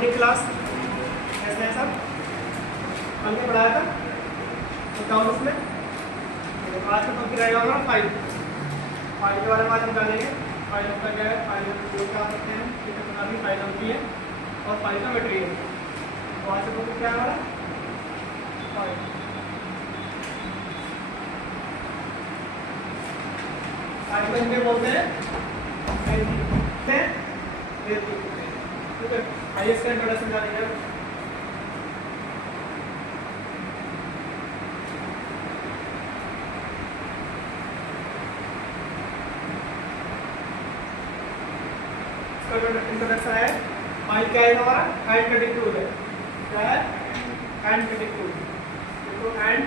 Morning class कैसे है सब? हमने पढ़ाया था अकाउंट्स में। आज का टॉपिक रहेगा हमारा फाइल। फाइल के बारे में आज हम जानेंगे। फाइल होता क्या है, फाइल जो क्या करते हैं, कितने प्रकार की फाइल होती है और फाइल का मटेरियल। तो आज का टॉपिक क्या है हमारा? फाइल। फाइल को हिंदी बोलते हैं ठीक है। आइए इसका इंट्रोडक्शन जानेंगे। इंट्रोडक्शन है। फाइल क्या है हमारा? हैंड कटिंग टूल है। क्या है? Hand cutting tool. देखो हैंड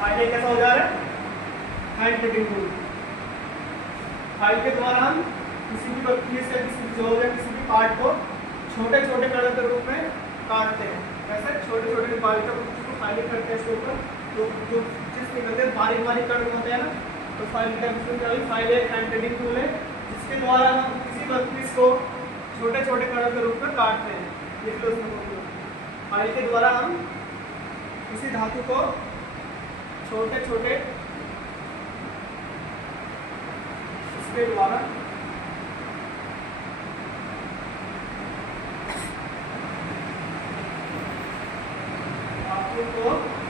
फाइल एक कैसा औजार है? Hand cutting tool. फाइल के द्वारा हम किसी भी वस्तु से किसी जॉब या किसी भी पार्ट को छोटे छोटे कणों के रूप में काटते हैं। वैसे छोटे छोटे फाइल को फाइलिंग करते हैं इसके ऊपर जो जो चीज निकलते हैं बारीक बारीक कण होते हैं ना, तो फाइल का फाइल एक हैंड कटिंग टूल है जिसके द्वारा हम किसी वस्तु को छोटे छोटे कणों के रूप में काटते हैं। ये फाइल के द्वारा हम किसी धातु को छोटे छोटे इसके द्वारा धातु को छोटे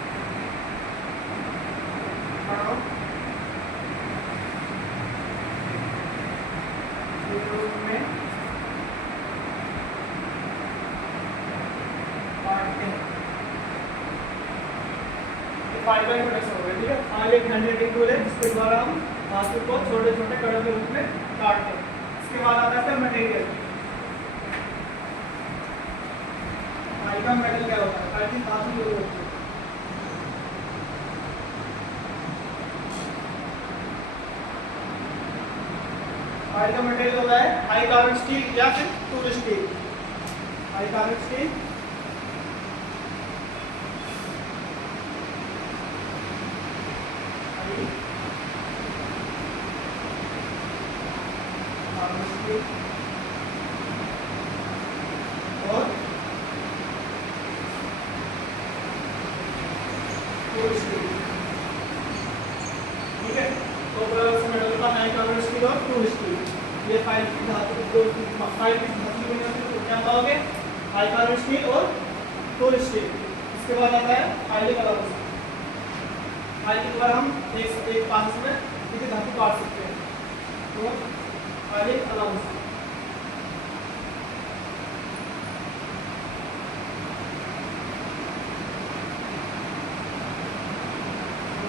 छोटे कणों में काटते हैं। फाइल का इंट्रोडक्शन हो गया। ठीक है, फाइल एक हैंड कटिंग टूल है जिसके द्वारा हम धातु को छोटे छोटे कणों के रूप में काटते हैं। इसके बाद आता है मटेरियल। फाइल का मेटल क्या होता है? फाइल की धातु जो होती है। फाइल का मटेरियल होता है हाई कार्बन स्टील या फिर tool steel. High carbon steel और टूल स्टील। ठीक है, तो मेटल का हाई कार्बन स्टील और टूल स्टील। ये फाइल की धातु फाइल की धातु को क्या पाओगे? हाई कार्बन स्टील और टूल स्टील। इसके बाद आता है फाइलिंग अलाउंस। फाइल के द्वारा हम एक पास में किसी धातु काट सकते हैं। तो फाइलिंग अलाउंस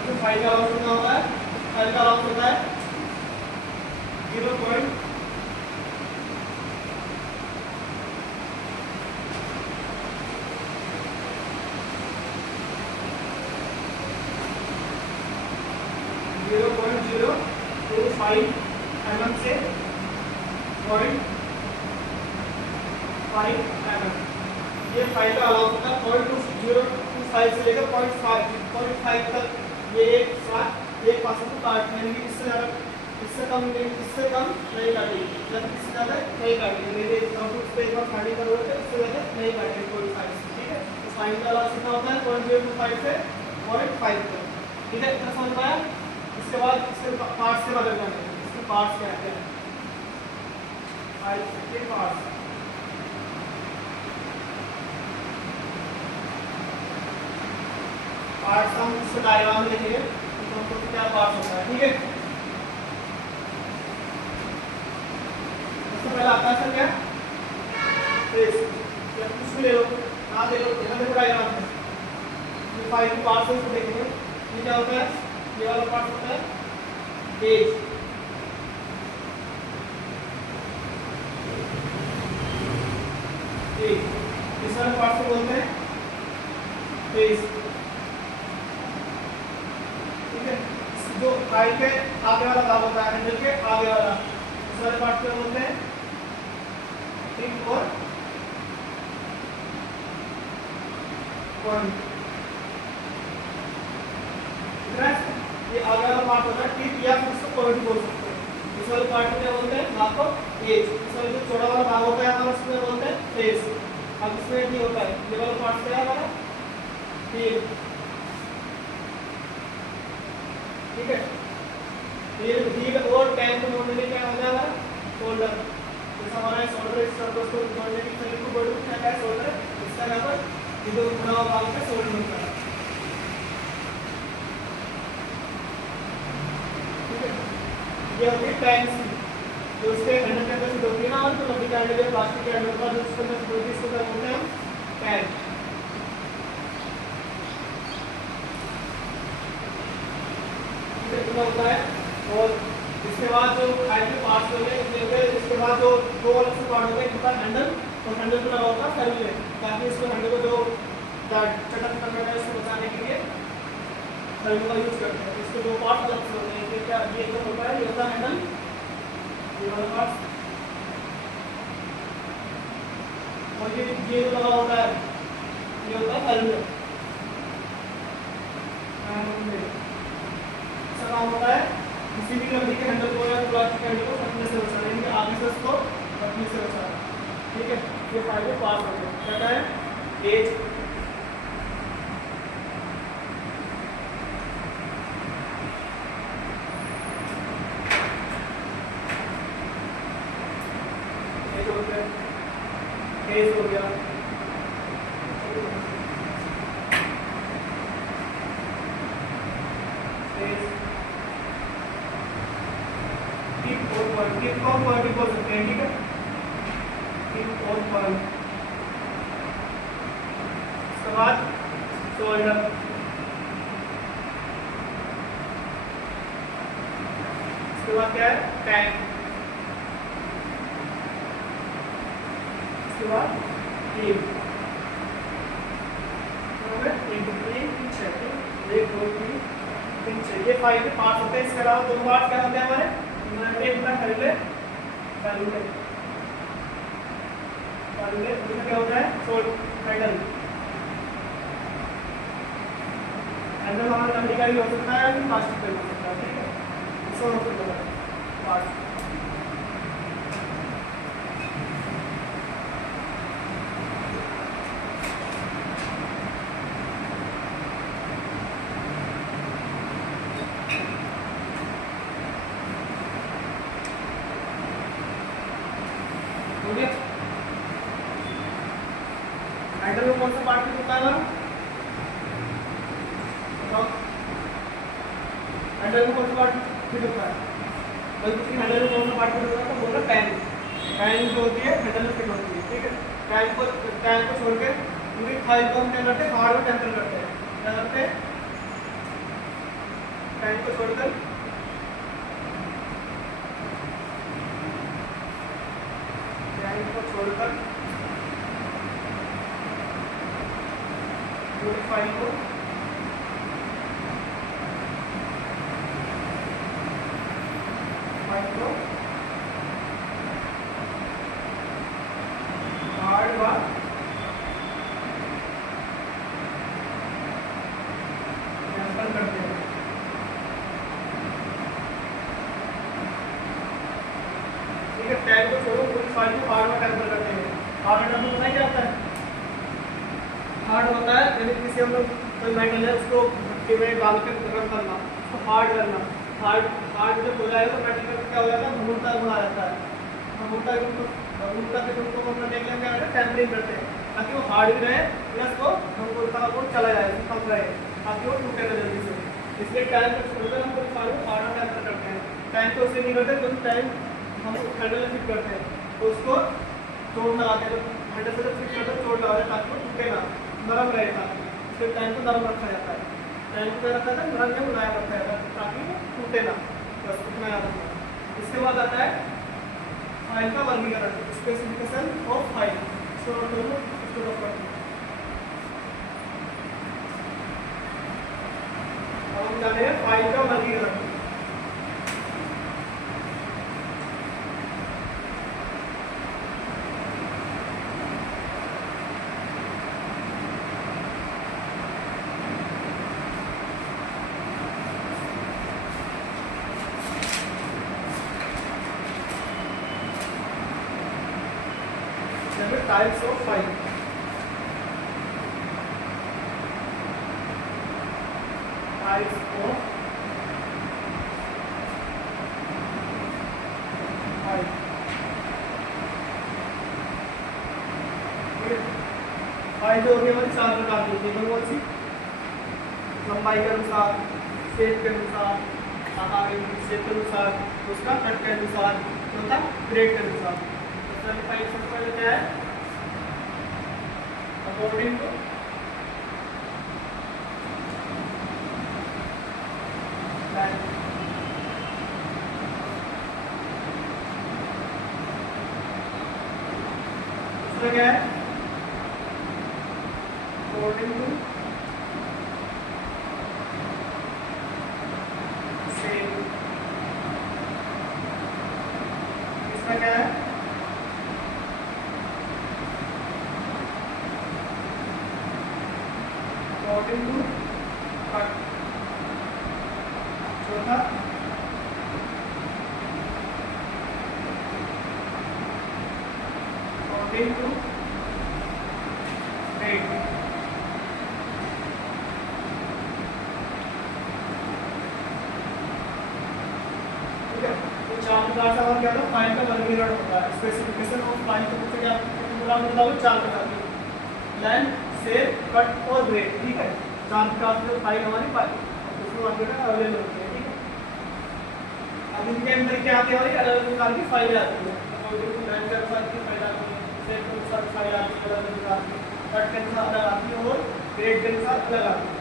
तो फाइल का अलाउंस कितना होता है? फाइल का अलाउंस होता है 0.0 0.025 mm से 0.5 mm। ये फाइल का अलाउंस होता है। 0.025 से लेकर 0.5 तक ये एक साथ एक पास को काटने में इससे ज़्यादा इससे कम नहीं काटेगी। जब इससे ज़्यादा नहीं काटेगी। मेरे आउटपुट पे एक बार खाली जरूरत है, इससे ज़्यादा नहीं काटेगी 0.5। ठीक है, तो फाइल का अलाउंस कितना होता है? 0.025 से 0.5 तक। ठीक है, इतना समझ पाया? इसके बाद इसके पार्ट्स से बदल जाने हैं। इसके पार्ट्स क्या हैं? फाइल के पार्ट्स हम इससे डायग्राम में लिखेंगे तो हमको क्या पार्ट्स होता है। ठीक है, सबसे पहले आता है क्या? पेज या कुछ भी ले लो, ना ले लो, यहाँ देखो डायग्राम में ये फाइल के पार्ट्स है, इसको देखेंगे। ये क्या होता है? ये वाला पार्ट होता है पेज। इस वाले पार्ट को बोलते हैं पेज। ठीक है, जो फाइल के आगे वाला भाग होता है, हैंडल के आगे वाला, इस वाले पार्ट को बोलते हैं टिप और पॉइंट। ये आगे वाला पार्ट होता है टिप या फिर उसको पॉइंट बोल सकते हैं। इस वाले पार्ट को क्या बोलते हैं, भाग को एज। इस वाले जो चौड़ा वाला भाग होता है हमारा उसको बोलते हैं फेस। अब इसमें नहीं होता है, ये वाला पार्ट क्या है हमारा टिप, ठीक है। हील और टैंक को जोड़ने के लिए क्या होता है हमारा शोल्डर। जैसे हमारा शोल्डर इस सर्कल को जोड़ने के लिए को बोल्ट क्या है शोल्डर, इसका यहाँ पर ये जो खुला हुआ भाग का शोल्डर होता है, ठीक है। ये होती है टैंक जो उसके हैंडल के अंदर से होती है ना, और जो लकड़ी का हैंडल या प्लास्टिक का हैंडल होता है जो उसके अंदर से होती है, इसको क्या बोलते हैं हम टैंक। होता है। और इसके बाद जो फाइल के पार्ट्स होंगे इसके बाद जो दो अलग से पार्ट होते हैं, इनका हैंडल और हैंडल को लगा होता है फैमिली में, ताकि इसको हैंडल को जो चटक करना है उसको बचाने के लिए फैमिली का यूज करते हैं। इसके दो पार्ट अलग से होते हैं, ये क्या ये जो होता है ये होता है हैंडल, ये वाला पार्ट, और ये जो लगा होता है ये होता है फैमिली काम होता है किसी भी लकड़ी के हैंडल को या प्लास्टिक के हैंडल को फटने से बचाना, यानी आगे से उसको फटने से बचाना, ठीक है। ये फाइल पास हो गया, क्या है एज, एज हो गया, टिप और पॉइंट बोल सकते हैं, ठीक है। टिप और पॉइंट, उसके बाद शोल्डर, उसके बाद क्या है टैंक, उसके बाद टिप, ये फाइल के पार्ट होते हैं। इसके अलावा दो पार्ट क्या होते हैं हमारे क्या होता है शोल्डर हैंडल। हैंडल हमारा लकड़ी का भी हो सकता है, प्लास्टिक का भी हो सकता है, ठीक है। इसको पार्ट हैंडल में कौन सा पार्ट होता है हमारा, हैंडल में कौन सा पार्ट फिट होता है, बल्कि हैंडल में कौन सा पार्ट फिट होता है तो बोल रहा टैंक। टैंक जो होती है हैंडल में फिट होती है, ठीक है। टैंक को छोड़ के पूरी फाइल को हम क्या करते हैं हार्ड में टेम्पर करते हैं, क्या करते हैं टैंक को छोड़कर पूरी फाइल को हार्ड व टेम्पर करते हैं, ठीक है। टैग को छोड़ो पूरी फाइल को हार्ड व टेम्पर करते हैं। हार्ड टेम्पर होता है क्या होता है, हार्ड होता है यानी किसी हम लोग कोई मेटल है उसको भट्टी में डाल के गर्म करना, उसको हार्ड करना। हार्ड जब हो जाएगा तो मेटल का क्या हो जाता है भंगुरता बना रहता है, भंगुरता के रूप को हम देख लेंगे क्या टेम्परिंग करते हैं ताकि वो हार्ड भी रहे प्लस वो भंगुरता को चला जाए कम रहे ताकि वो टूटे ना जल्दी से। इसलिए टैंक को छोड़कर हम पूरी फाइल को हार्ड टेम्पर करते हैं। टैंक को उससे नहीं करते जो टैंक हम हैंडल में फिट करते हैं तो उसको चोट लगाते हैं, हैंडल से फिट करते हैं चोट लगाते हैं ताकि वो टूटे ना, नरम रहे ताकि। इसलिए टैंक को नरम रखा जाता है, टैंक को रखा जाता है नरम में बनाया रखा जाता है ताकि वो टूटे ना, बस उतना याद रखना। इसके बाद आता है फाइल का वर्गीकरण, स्पेसिफिकेशन ऑफ फाइल। इसको नोट कर लो, इसको नोट कर लो। अब हम जाने हैं फाइल का वर्गीकरण। Types of file. Types of file. File जो होती है हमारी 4 प्रकार की होती है। कौन सी? लंबाई के अनुसार, शेप के अनुसार, आकार शेप के अनुसार, उसका कट के अनुसार, तथा ग्रेड के अनुसार। तो फाइल सबसे पहले क्या है? अकॉर्डिंग टू दूसरा क्या है? According to same. इसका क्या है? According to cut. चौथा अकॉर्डिंग टू रेट। चार प्रकार से और क्या होता है? फाइल का वर्गीकरण होता है। स्पेसिफिकेशन ऑफ फाइल को मुझे क्या बताओ? 4 प्रकार की: लेंथ, शेप, कट और ग्रेड। ठीक है, 4 प्रकार की फाइल हमारी उसमें वर्गीकरण अवेलेबल होती है। ठीक है, अब इनके अंदर क्या आती है? हमारी अलग अलग प्रकार की फाइलें आती है। लेंथ के अनुसार की फाइल आती है, शेप के अनुसार फाइल आती है अलग अलग प्रकार की, कट के अनुसार अलग आती है और ग्रेड के अनुसार अलग आती है।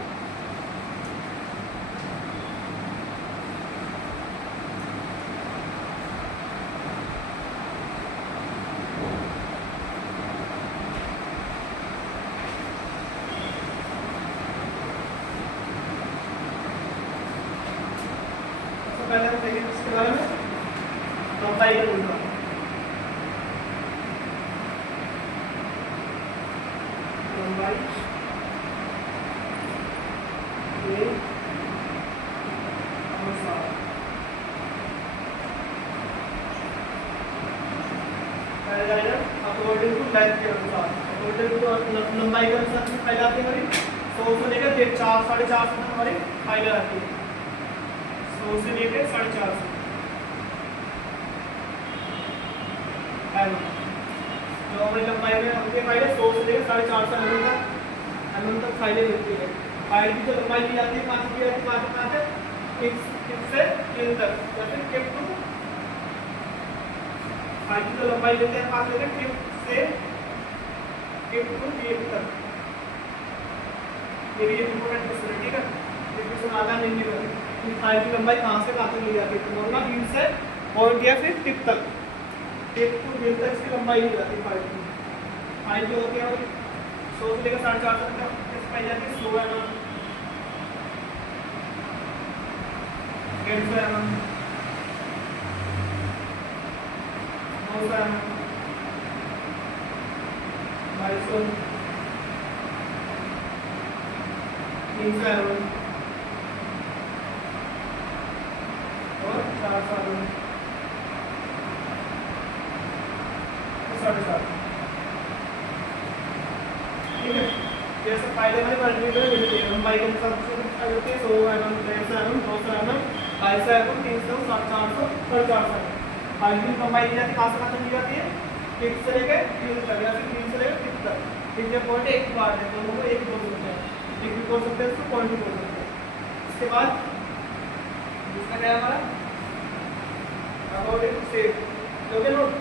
पहले हम देखेंगे इसके बारे में लंबाई का अनुसार। लंबाई के अनुसार पहले जाएगा अकॉर्डिंग टू लेंथ के अनुसार। अकॉर्डिंग टू लंबाई के अनुसार फाइल आती है हमारी 100 से लेकर 4 साढ़े 4 तक हमारी फाइलें आती है। 100 से लेकर 450 जो हमारी लंबाई में होती है फाइलें 100 से लेकर 450 mm तक फाइलें मिलती है। फाइल की जो लंबाई दी जाती है कहाँ से की जाती है? कहाँ से टिप से टिप तक, या फिर टिप टू फाइल की जो लंबाई लेते हैं कहाँ से? टिप से टिप टू टिप तक। ये भी इम्पोर्टेंट क्वेश्चन है। ठीक है, ये क्वेश्चन आधा नहीं है। फाइल की लंबाई कहाँ से कहाँ तक ली जाती है? नॉर्मल टिप से पॉइंट या फिर टिप तक, टिप टू टिप तक इसकी लंबाई ली जाती है फाइल की। फाइल जो होती है 100 से लेकर 450 तक पाई जाती है। 100 mm, 150 mm, 200 mm, 250, 300 mm और 400 mm, 750। ठीक है, जैसे फाइलें हमारी वर्गीकरण मिलती है लंबाई के अनुसार होती है 100 mm, 150 mm, 200 mm, 250 mm, 300, 400, 450। File की लंबाई दी जाती है कहाँ से कहाँ तक दी जाती है? टिप से लेकर टिप तक, या फिर 3 से लेकर टिप तक। टिप के पॉइंट एक बार है, दोनों को एक बोल सकते हैं, टिप भी बोल सकते हैं, उसको पॉइंट भी बोल सकते हैं। इसके बाद दूसरा क्या है हमारा? According to shape. लोगे नोट?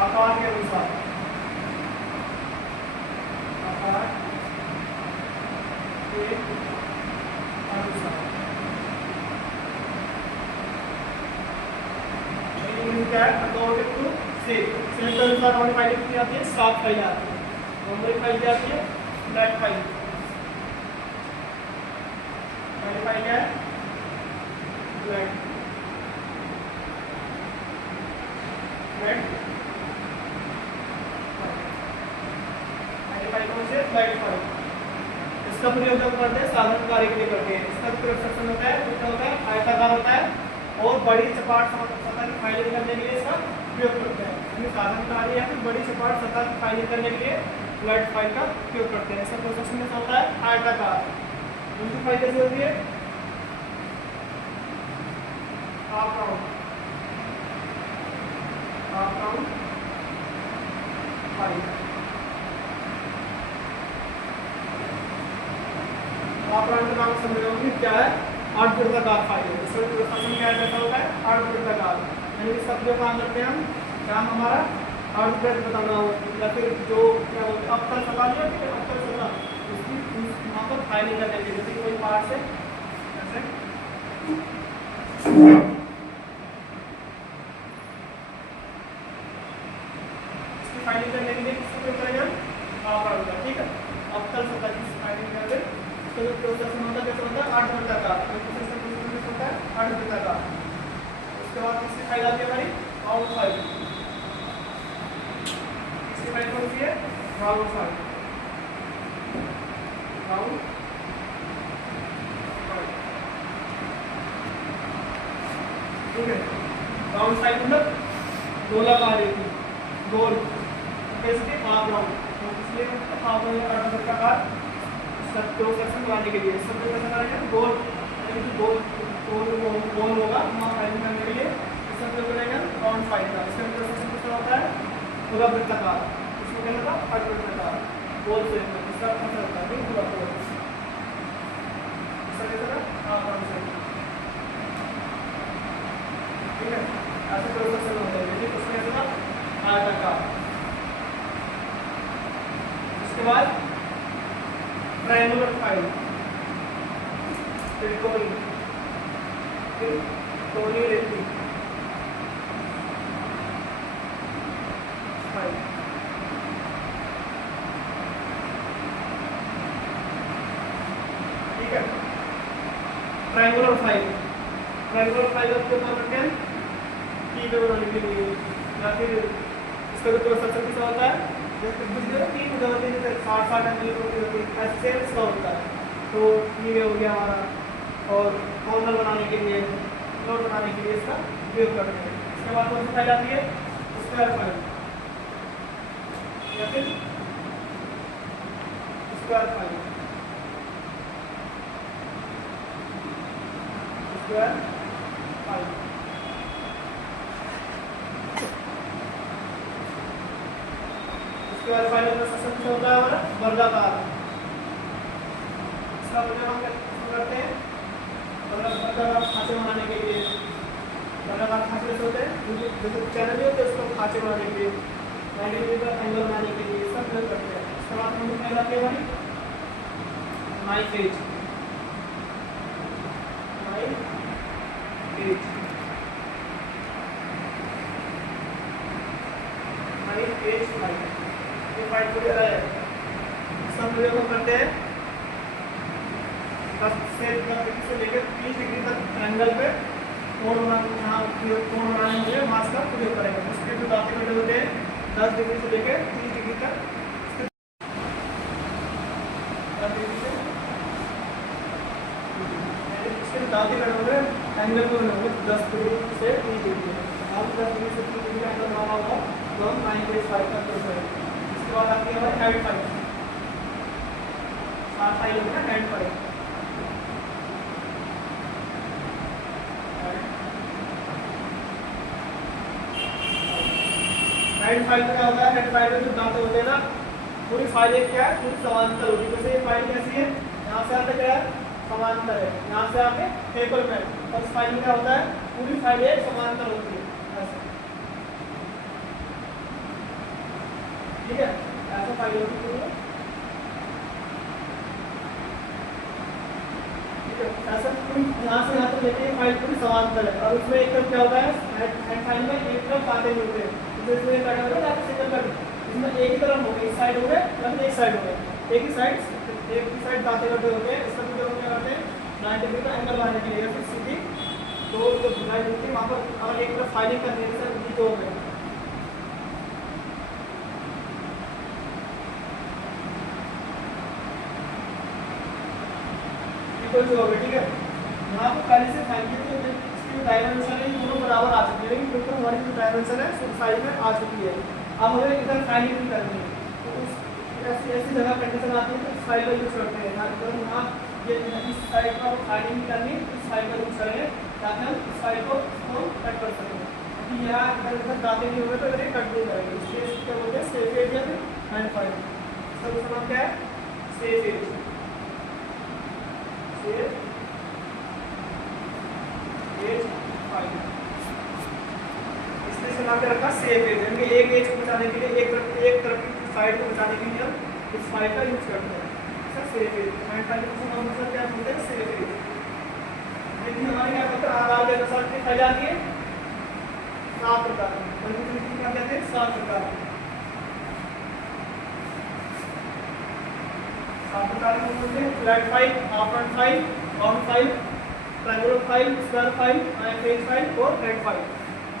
आकार के अनुसार, आकार के अनुसार क्या है? According to shape. शेप के अनुसार हमारी फाइल कितनी आती है? 7 फाइलें आती है। हमारी फाइल क्या आती है? Flat file. पहले फाइल क्या है, फ्लैट फाइल कौन से, फ्लैट फाइल। इसका प्रयोग जब करते हैं साधारण कार्य के लिए करते हैं, इसका प्रयोग सेक्शन होता है, कितना होता है, आयताकार होता है और बड़ी सपाट सतह की फाइलिंग करने के लिए इसका उपयोग करते हैं। यानी साधारण कार्य या फिर बड़ी सपाट सतह की फाइलिंग करने के लिए फ्लैट फाइल का उपयोग करते हैं। इसका प्रोसेस में होता है आयताकार। दूसरी फाइल कैसी होती है, half round file. Half round का नाम समझ होगी क्या है, 8 वृत्ताकार फाइल है। इसका प्रोसेस क्या होता है, 8 वृत्ताकार, यानी कि सब जो काम करते हैं हम, काम हमारा अर्धवृत्त बताना हो या फिर जो क्या बोलते हैं अवतल सतह जो है, अवतल सतह उसकी वहाँ पर फाइलिंग करने के लिए, जैसे कोई पार्ट से ऐसे इसकी फाइलिंग करने के लिए किसका उपयोग करेंगे हम, हाफ राउंड का। ठीक है, अवतल सतह की फाइलिंग करने इसका जो प्रोसेस होता है कैसे होता है, 8 वृत्ताकार होता है, 8 वृत्ताकार। उसके बाद तीसरी फाइल आती है हमारी राउंड फाइल। इसकी फाइल कौन सी है, राउंड फाइल। राउंड फाइल, ठीक है। राउंड फाइल मतलब गोलाकार रेखी, गोल कैसे, हाफ राउंड, तो इसलिए हाफ राउंड 8 वृत्ताकार सब दो सेक्शन बनाने के लिए सब कैसे करेंगे, गोल यानी कि गोल गोल होगा वहाँ फाइलिंग करने के लिए इसका उपयोग करेंगे राउंड फाइल का। इसका प्रोसेस कितना होता है, पूरा वृत्ताकार, इसमें क्या होता है, 8 वृत्ताकार गोल से इसका मतलब होता है पूरा गोल, इसका कैसा है, राउंड फाइल। ठीक है, ऐसे प्रोसेस होते हैं, लेकिन उसमें कैसा आयताकार। उसके बाद ट्रायंगुलर फाइल, त्रिकोणीय रेखी फाइल। ठीक है, ट्रायंगुलर फाइल का उपयोग करते हैं की बनाने के लिए, या फिर इसका जो प्रोसेस कैसा होता है, जैसे तीन होती है, जैसे 60 एंगल होती है, ऐसे इसका होता है। तो ये हो गया हमारा, और कॉर्नर बनाने के लिए, नोट बनाने के लिए इसका उपयोग करते हैं। इसके बाद कौन सी फाइल आती है, स्क्वायर फाइल या फिर square file. Square file square file का सेक्शन होता है हमारा वर्गाकार। इसका प्रयोग हम करते हैं वर्गाकार खांचे बनाने के लिए। वर्गाकार खांचे होते हैं जैसे चैनल होते हैं, उसको खांचे बनाने के लिए, 90 डिग्री का एंगल बनाने के लिए सब प्रयोग करते हैं। इसके बाद हम फाइल आती है हमारी नाइफ एज। फाइल को सब प्रयोग हम करते हैं 10 डिग्री से लेकर 30 डिग्री तक एंगल पे कोण बनाने के लिए मास का प्रयोग करेंगे। उसके जो दांते कटे होते हैं 10 डिग्री से लेकर 30 डिग्री तक, 10 डिग्री से इसके दांते कटे हुए एंगल को बनाओगे 10 डिग्री से 30 डिग्री। आप 10 डिग्री से 30 डिग्री एंगल बना होगा तो हम 9.5 का कर सकते। इसके बाद आती है हमारी हेड फाइल। 7 फाइल होती है हेड फाइल। हेड फाइल में क्या होता है, हेड फाइल में जो दांत होते हैं ना, पूरी फाइल एक क्या है, पूरी समांतर होती है। जैसे ये फाइल कैसी है, यहाँ से आते क्या है, समांतर है, यहाँ से आके टेबल में, और इस फाइल में क्या होता है, पूरी फाइल एक समांतर होती है ऐसे। ठीक है, ऐसा फाइल होती है। ठीक है, ऐसा पूरी यहाँ से यहाँ तक लेके फाइल पूरी समांतर है, और उसमें एक तरफ क्या होता है, हेड फाइल में एक तरफ दांते मिलते हैं। इसमें कट होगा या सिंगल कट, इसमें एक ही तरफ हो गई, इस साइड हो गए या फिर एक साइड हो गए, एक ही साइड दांते कटे होते हैं। इसका भी हम क्या करते हैं, 90 डिग्री का एंगल बनाने के लिए फिर सीधी दो जो बुनाई होती है वहाँ पर अगर एक तरफ फाइलिंग करनी है सर ये दो में कोई जो होगा, ठीक है। यहाँ पर पहले से फाइलिंग तो इसकी डायमेंशन है दोनों बराबर आ चुकी है, लेकिन बिल्कुल हमारी जो डायमेंशन है साइड में आ चुकी है। अब हमें इधर फाइलिंग नहीं करनी है, तो उस ऐसी जगह कंडीशन आती है तो इस फाइल का यूज करते हैं। यहाँ ये इस साइड का फाइलिंग करनी इस फाइल का यूज करेंगे ताकि हम इस फाइल को कट कर सकें, क्योंकि यहाँ इधर इधर दाते नहीं होंगे तो इधर कट नहीं करेंगे, इसलिए क्या बोलते हैं सेव एज या फिर हैंड फाइल। इसका दूसरा नाम क्या है? Save as. Save as file, इसलिए इसका नाम क्या रखा? Save as. यानी कि एक एज को बचाने के लिए एक तरफ की साइड को बचाने के लिए हम इस फाइल का यूज करते हैं। सेव एज हैंड फाइल को नाम मतलब क्या बोलते हैं? Save as. लेकिन हमारे क्या होता है आधार के अनुसार कितनी फाइल आती है? 7 प्रकार की। क्या कहते हैं? 7 प्रकार की। 7 प्रकार के बोलते हैं flat file, half front file, round file, triangular file, square file, page file और थ्रेड फाइल।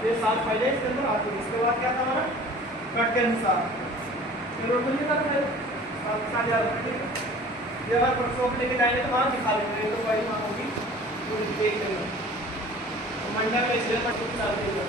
ये 7 फाइलें इसके अंदर आती है। इसके बाद क्या था हमारा? कट के अनुसार ये अगर वर्कशॉप लेके जाएंगे तो वहाँ दिखा देते हैं, तो वही वहाँ होगी पूरी देख लेंगे। तो मंडा में इसलिए पर कुछ डाल देगा।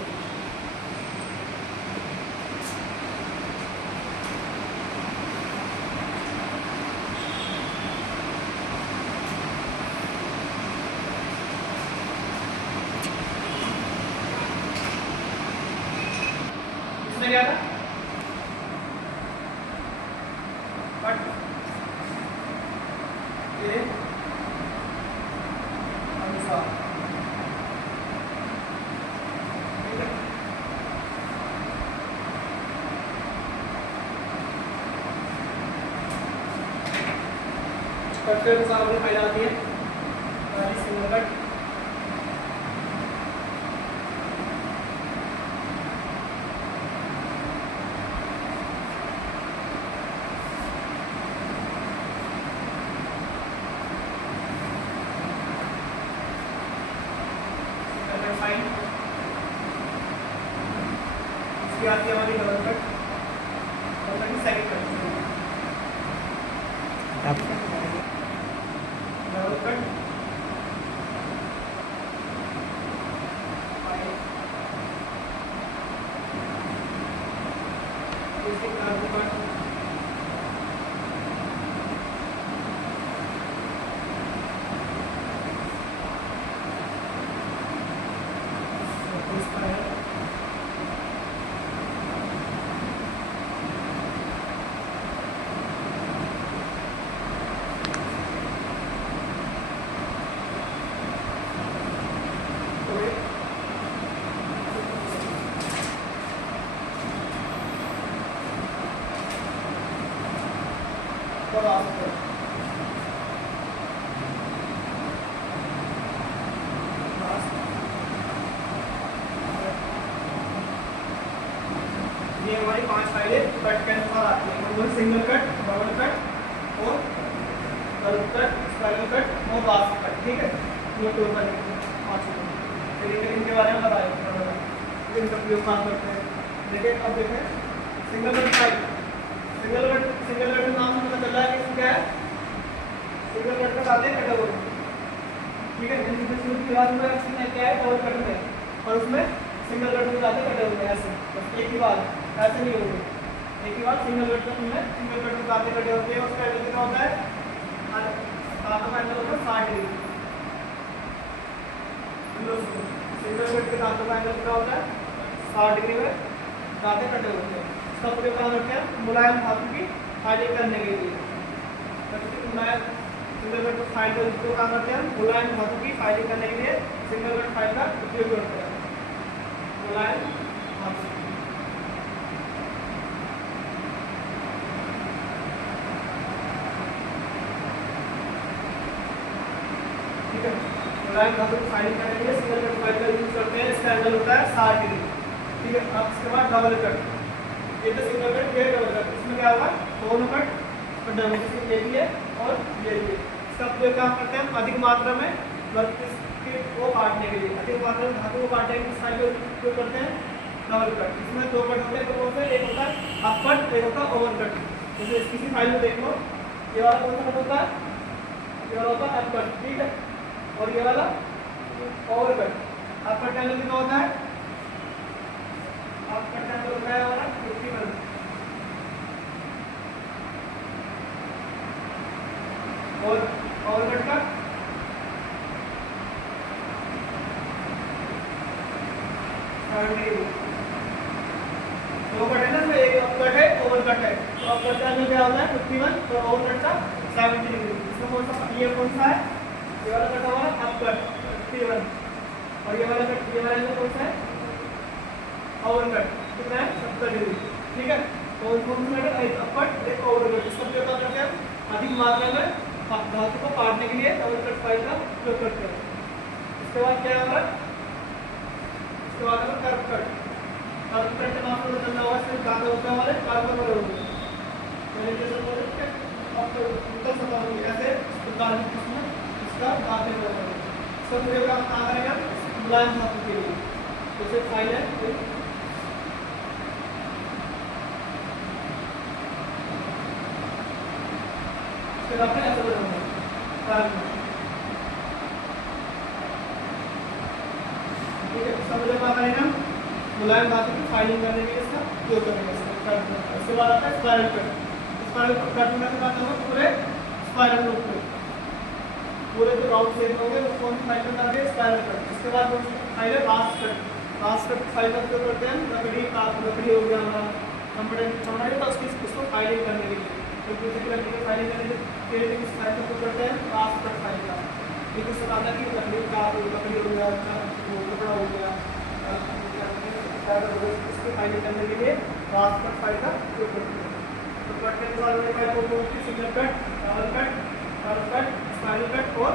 इसमें क्या था? कट के अनुसार, ठीक है। कट के अनुसार अपनी फाइल आती है सिंगल कट। फाइल इसकी आती है हमारी डबल कट और सेकंड कट। डबल कट इसके कर्व कट ये हमारी 5 फाइलें कट के अनुसार आती है, मतलब सिंगल कट, डबल कट और डबल कट, स्पाइरल कट और बास कट, ठीक है। ये टोटल 5 इनके बारे में बताया, इनका प्रयोग काम करते हैं। देखिए अब देखें single cut file. Single cut का नाम पता चल रहा है कि क्या है? सिंगल कट का साथ कटा हुआ, ठीक है। इसके बाद में क्या है? डबल कट में, और उसमें सिंगल कट में जाते कटे हुए ऐसे, बस एक ही बात, ऐसे नहीं होंगे एक ही बात। सिंगल कट में सिंगल कट में जाते कटे होते हैं। उसका एंगल कितना होता है? दांतों का एंगल होता है 60 डिग्री। सिंगल कट के दांतों का एंगल कितना होता है? 60 डिग्री में दांतें कटे होते हैं। इसका प्रयोग कहाँ करते हैं? मुलायम धातु की फाइलिंग करने के लिए। मुलायम सिंगल कट फाइल का उपयोग कहाँ करते हैं? मुलायम धातु की फाइलिंग करने के लिए सिंगल कट फाइल का उपयोग करते हैं। मुलायम धातु, ठीक है। मुलायम धातु की फाइलिंग करने के लिए सिंगल कट फाइल का यूज करते हैं। इसका एंगल होता है 60 डिग्री, ठीक है। अब इसके बाद डबल कट, ये तो सिंगल कट, ये डबल कट। इसमें क्या होगा? दोनों कट और डबल, ये भी है और ये भी है। इसका उपयोग क्या करते हैं? अधिक मात्रा में वर्कपीस को काटने के लिए, अधिक मात्रा में धातु को काटने के लिए किस फाइल का उपयोग करते हैं? Double cut. इसमें दो कट होते हैं, तो कौन सा? एक होता है अप कट, एक होता है ओवर कट। जैसे किसी फाइल में देख लो, ये वाला कौन सा कट होता है? ये वाला होता है अप कट, ठीक है, और ये वाला ओवर कट। अप कट का एंगल कितना होता है? अप कट का एंगल होता है हमारा 51, और ओवर कट का 70। दो कट है ना, इसमें एक अप कट है, ओवर कट है, तो अप कट का एंगल क्या होता है? 51 और ओवर कट का 70 डिग्री। इसमें कौन सा, ये कौन सा है? ये वाला कट हमारा अप कट 51, और ये वाला कट, ये वाला एंगल कौन सा है? ओवर कट, कितना है? 70 डिग्री, ठीक है। तो कौन सा कट? एक अप कट, एक ओवर कट। इसका उपयोग करते हैं अधिक मात्रा में धातु को काटने के लिए डबल कट फाइल का उपयोग करते हैं। इसके बाद क्या है हमारा? इसके बाद हमारा कर्व कट। कर्व कट का नाम तो जानना होगा, सिर्फ कहाँ होता है हमारे? कर्व पर होगा, मैंने जैसे बोला कि अब उत्तर सतह होगी ऐसे प्रकार में इसका दांते में होगा। इसका उपयोग हम कहाँ करेंगे? मुलायम धातु के लिए। जैसे फाइल है, फिर आपने ऐसा बनाना, ठीक है। इसका मतलब क्या करेंगे? मुलायम धातु की फाइलिंग करने के लिए इसका उपयोग करेंगे। इसके बाद आता है स्पाइरल कट। स्पाइरल कट में क्या होगा? पूरे स्पाइरल रूप में, पूरे जो राउंड शेप होंगे वो कौन सी फाइल में करेंगे? Spiral cut. इसके बाद कौन सी फाइल है? Rust cut. Rust cut file का उपयोग करते हैं लकड़ी का, लकड़ी हो गया हमारा कंप्यूटर तो उसको फाइलिंग करने के लिए, तो दूसरी लकड़ी की फाइलिंग करने के लिए किस फाइल का उपयोग करते हैं? रास्ट कट फाइल का। ये कुछ बताता है कि लकड़ी का, लकड़ी हो गया, कपड़ा हो गया, इसको फाइलिंग करने के लिए रास्ट कट फाइल का उपयोग करते हैं। तो कट के बाद फाइल को single cut, double cut, curve cut, spiral cut और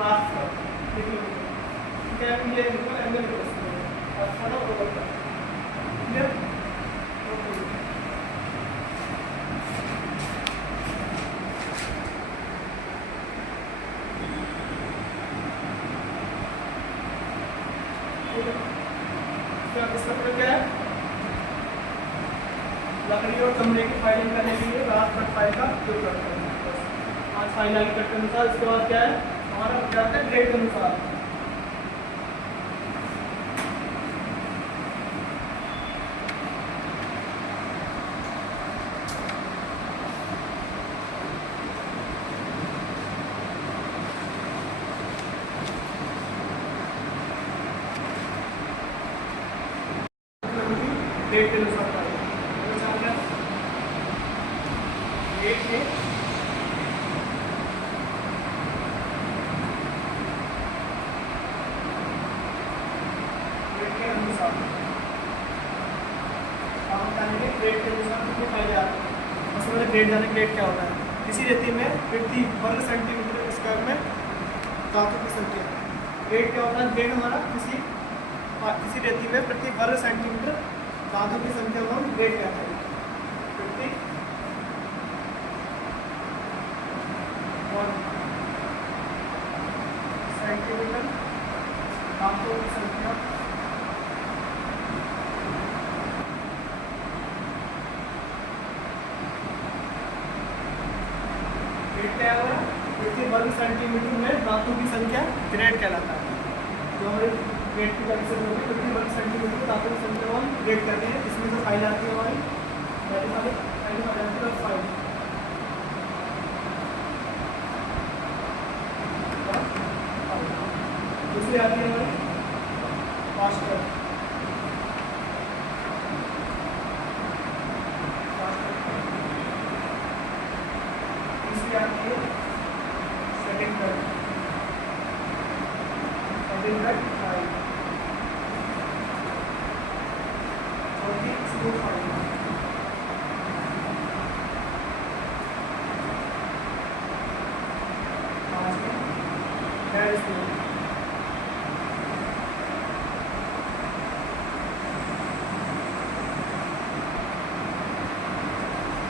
रास्ट कट, ठीक है। ये एंगल और थोड़ा ओवर कट, क्लियर? इसका प्रयोग क्या है? लकड़ी और चमड़े की फाइलिंग करने के लिए रास्ट कट फाइल का उपयोग करते हैं। आज फाइल आगे कट के अनुसार। इसके बाद क्या है हमारा? क्या होता है? ग्रेड के अनुसार। ग्रेड के अनुसार ग्रेड के अनुसार हम बताएंगे ग्रेड के अनुसार कितने फायदे आते हैं। सबसे पहले ग्रेड जाने, ग्रेड क्या होता है? किसी रेती में प्रति वर्ग सेंटीमीटर स्क्वायर में धातु की संख्या। ग्रेड क्या होता है? ग्रेड हमारा किसी रेती में प्रति वर्ग सेंटीमीटर धातु की संख्या को हम ग्रेड कहते हैं। प्रति सेंटीमीटर धातु की संख्या ग्रेड क्या है? प्रति वर्ग सेंटीमीटर में धातु की संख्या ग्रेड कहलाता है। जो हमारे ग्रेड की कंडीशन होगी प्रति वर्ग सेंटीमीटर धातु की संख्या को हम ग्रेड करते हैं। इसमें जो फाइल आती है हमारी फाइल, दूसरी आती है हमारी मास्टर, तीसरी आती है second cut, second cut file, चौथी स्मूथ फाइल, पांचवी डेड स्मूथ,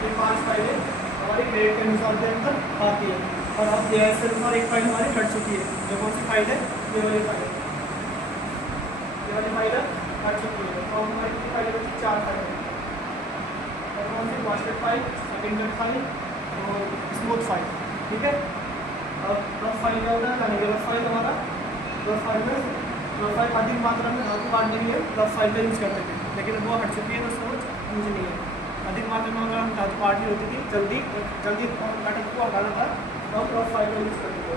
ये 5 फाइलें हमारी ग्रेड के अनुसार के अंदर आती है। और अब ये ऐसे एक फाइल हमारी हट चुकी है। जो कौन सी फाइल है? ये वाली फाइल, ये वाली फाइल हट चुकी है। तो हमारी कितनी फाइल बची? 4 फाइल है। और कौन सी? मास्टर फाइल, सेकेंडरी फाइल और स्मूथ फाइल। ठीक है। अब रफ फाइल क्या होता है? रफ फाइल हमारा, रफ फाइल में रफ फाइल अधिक मात्रा में धातु काटने के लिए रफ फाइल का यूज करते थे, लेकिन अब वो हट चुकी है तो उसका कुछ यूज नहीं है। अधिक मात्रा में अगर हम धातु काटनी होती थी जल्दी कटक को हटाना था तो हम रफ फाइल का यूज करते थे।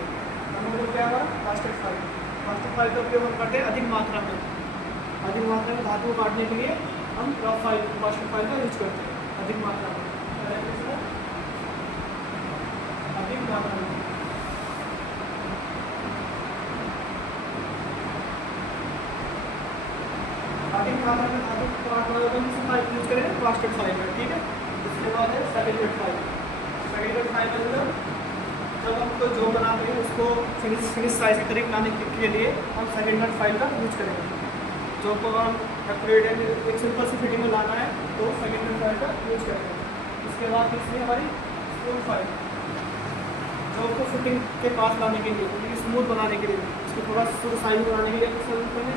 हम लोग क्या हुआ? Master file. मास्टर फाइल का उपयोग हम करते हैं अधिक मात्रा में धातु को काटने के लिए हम रफ फाइल, मास्टर फाइल का यूज करते हैं अधिक मात्रा में। अधिक मात्रा में अधिक मात्रा में धातु काटना होगा तो हम फाइल यूज करें प्लास्टिक फाइल में। ठीक है। इसके बाद है सेकेंडरी फाइल। सेकेंडरी फाइल मतलब जब हम कोई जो बनाते हैं उसको फिनिश साइज के करीब लाने के लिए हम सेकेंडरी फाइल का यूज करेंगे। जो को हम एक्यूरेट है एक सिंपल सी फिटिंग में लाना है तो सेकेंडरी फाइल का यूज करेंगे। इसके बाद इसमें हमारी स्मूथ फाइल, जो को फिटिंग के पास लाने के लिए, क्योंकि स्मूथ बनाने के लिए, इसको थोड़ा साइज बनाने के लिए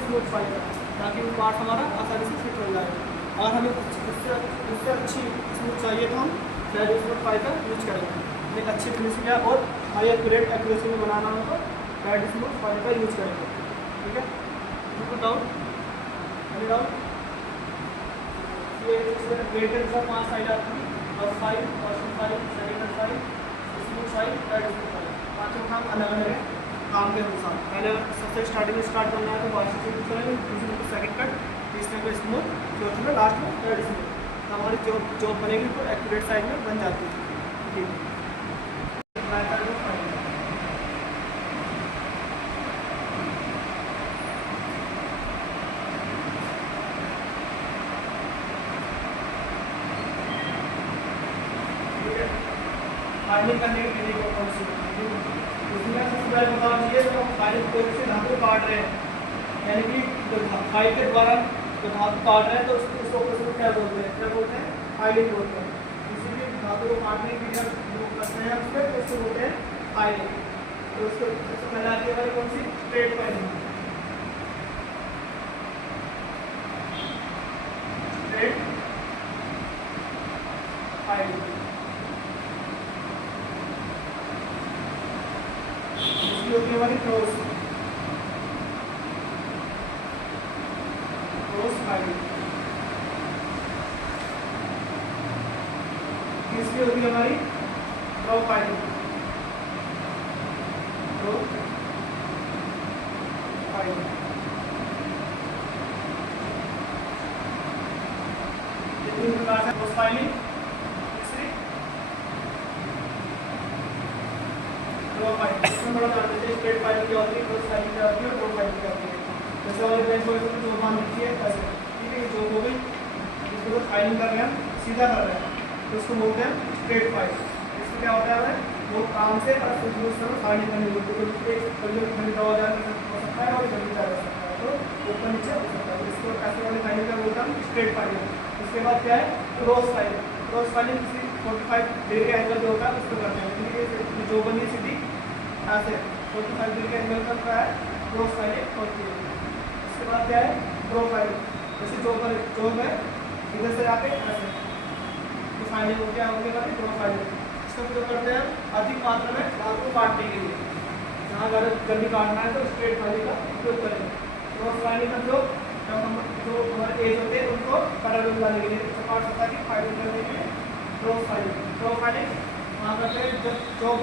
स्मूथ फाइल का, ताकि वो पार्ट हमारा आसानी से फिट हो जाए। और हमें इससे अच्छी स्मूथ चाहिए तो हम शायद स्मूथ फाइल का यूज करेंगे। एक अच्छी फिनिशिंग है और हाई एक्यूरेसी में बनाना हो तो शायद स्मूथ फाइल का यूज करेंगे। ठीक है। डाउट ये वेटेड सब 5 फाइल आती है, rough file, master file, secondary file, smooth file, smooth file. पाँचों काम अलग अलग है काम के अनुसार। पहले सबसे स्टार्टिंग में स्टार्ट करना है तो वाशिंग से यूज करेंगे, दूसरे में सेकंड कट, तीसरे में स्मूथ, चौथे में लास्ट में थर्ड स्मूथ। तो हमारी जॉब बनेगी तो एक्यूरेट साइज में बन जाती है। ठीक है। फाइलिंग करने की विधि को कौन सी उसमें सबसे पहले बताना चाहिए तो हम फाइल को से धातु काट रहे हैं, यानी कि जो फाइल के द्वारा जो धातु काट रहे हैं तो उसको क्या बोलते हैं? फाइलिंग बोलते हैं। किसी भी धातु को काटने की जो प्रश्न है उस पर तो उसको बोलते हैं फाइलिंग। तो उसको सबसे पहले आती है कौन सी? Straight filing. स्ट्रेट फाइलिंग होती है हमारी क्रॉस फाइलिंग। तीसरी होती है हमारी क्रॉप फाइलिंग। तीन प्रकार से क्रॉस फाइलिंग, तीसरी क्रॉप फाइलिंग। इसमें बड़ा जानते हैं स्ट्रेट फाइलिंग क्या होती है, क्रॉस फाइलिंग क्या होती है और क्रॉप फाइलिंग क्या होती है। जैसे हमारे बैंक में जो मान लिखी है ऐसे, ठीक है, जो हो गई इसको फाइलिंग कर रहे हैं, सीधा कर रहे हैं तो उसको बोलते हैं स्ट्रेट फाइल। इसमें क्या होता है वो काम से फाइलिंग करनी होती है, तो हो सकता है और जल्दी जा सकता है, तो ऊपर नीचे हो सकता है। इसको ऐसे वाली फाइलिंग का बोलता है स्ट्रेट फाइलिंग। उसके बाद क्या है? Cross filing. क्रॉस फाइलिंग किसी 45 डिग्री का एंगल जो होता है उसको करते हैं, जो बनी सीधी ऐसे 45 डिग्री का एंगल का क्या है? क्रॉस फाइलिंग होती है। उसके बाद क्या है? Draw filing. जैसे जो है इधर से आके ऐसे तो फाइलिंग हो क्या होगी हमारी? Draw filing. इसका उपयोग करते हैं अधिक मात्रा में धातु को काटने के लिए। जहाँ अगर जल्दी काटना है तो स्ट्रेट फाइलिंग का उपयोग करेंगे। क्रॉस फाइलिंग का जो हमारे एज होते हैं उनको पैरेलल लाने के लिए, सपाट सतह की फाइलिंग करने के लिए क्रॉस फाइलिंग। क्रॉस फाइलिंग वहाँ करते हैं जब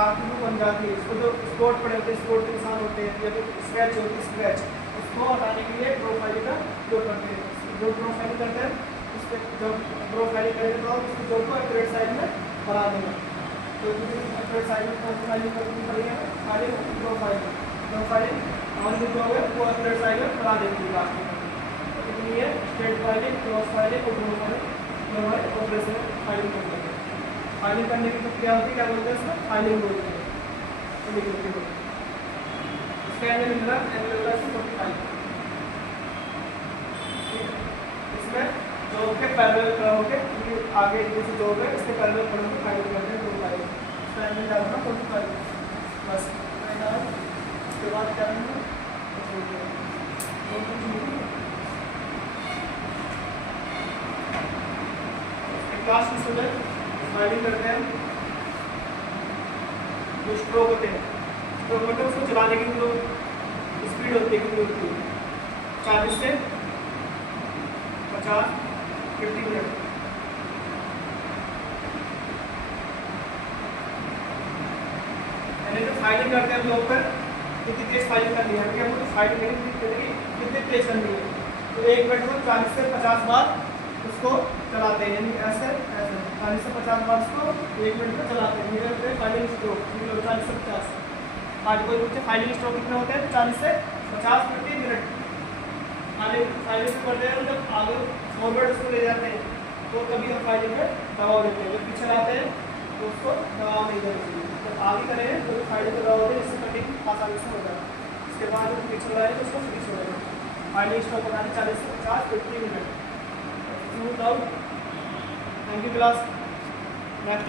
आकृति बन जाती है, इसको जो स्पॉट पड़े होते हैं, स्पॉट के निशान होते हैं या फिर स्क्रैच होती है, स्क्रैच उसको हटाने के लिए ड्रॉ फाइलिंग का उपयोग करते हैं। जो ड्रॉ फाइलिंग करते हैं उस पर जब ड्रॉ फाइलिंग करेंगे तो हम उसको जो को एक्यूरेट साइज में बना देंगे। तो एक्यूरेट साइज में कौन सी फाइलिंग करनी पड़ेगी? फाइलिंग ड्रॉ फाइलिंग हमारी जो है वो एक्यूरेट साइज में बना देंगे लास्ट में। तो इसलिए स्ट्रेट फाइलिंग, क्रॉस फाइलिंग और ड्रॉ फाइलिंग जो हमारे ऑपरेशन फाइलिंग करते हैं। फाइलिंग करने की प्रक्रिया होती है, क्या बोलते हैं उसको? फाइलिंग बोलते हैं। तो लिख लेते हैं इसका एंगल मिल रहा है, एंगल मिल रहा है 45। इसमें जॉब के पैरेलल खड़ा होकर आगे जैसे जॉब है इसके पैरेलल खड़े होकर फाइलिंग करते हैं। ड्रॉ फाइलिंग टाइम में डालना 45 बस डाल। उसके बाद क्या करना, क्लास की स्टूडेंट स्माइलिंग करते हैं। जो स्ट्रोक होते हैं, स्ट्रोक होते हैं उसको चलाने की जो स्पीड होती है कितनी होती है, 40 से 50 50 मिनट। तो फाइलिंग करते हैं हम लोग पर कितनी तेज फाइलिंग करनी है, अभी हमको फाइलिंग नहीं कितनी तेज करनी है। तो 1 मिनट में 40 से 50 बार उसको चलाते हैं, यानी ऐसे ऐसे 40 से 50 बार उसको 1 मिनट में चलाते हैं। मेरे होते हैं फाइलिंग स्ट्रोक 40 से 50। आज कोई बच्चे फाइलिंग स्ट्रोक कितने होते हैं, 40 से 50 प्रति मिनट। फाइलिंग करते हैं जब आगे फॉरवर्ड उसको ले जाते हैं तो कभी हम फाइलिंग में दबाव देते हैं, जब पीछे लाते हैं तो उसको दबाव नहीं देना चाहिए। जब आगे करें तो फाइलिंग दबाव दें, इससे कटिंग आसानी से हो जाए। इसके बाद जब पीछे लगाए तो उसको फिक्स हो जाएगा। फाइलिंग स्ट्रोक बनाने 40 से 50 50 minute. Thank you class. Next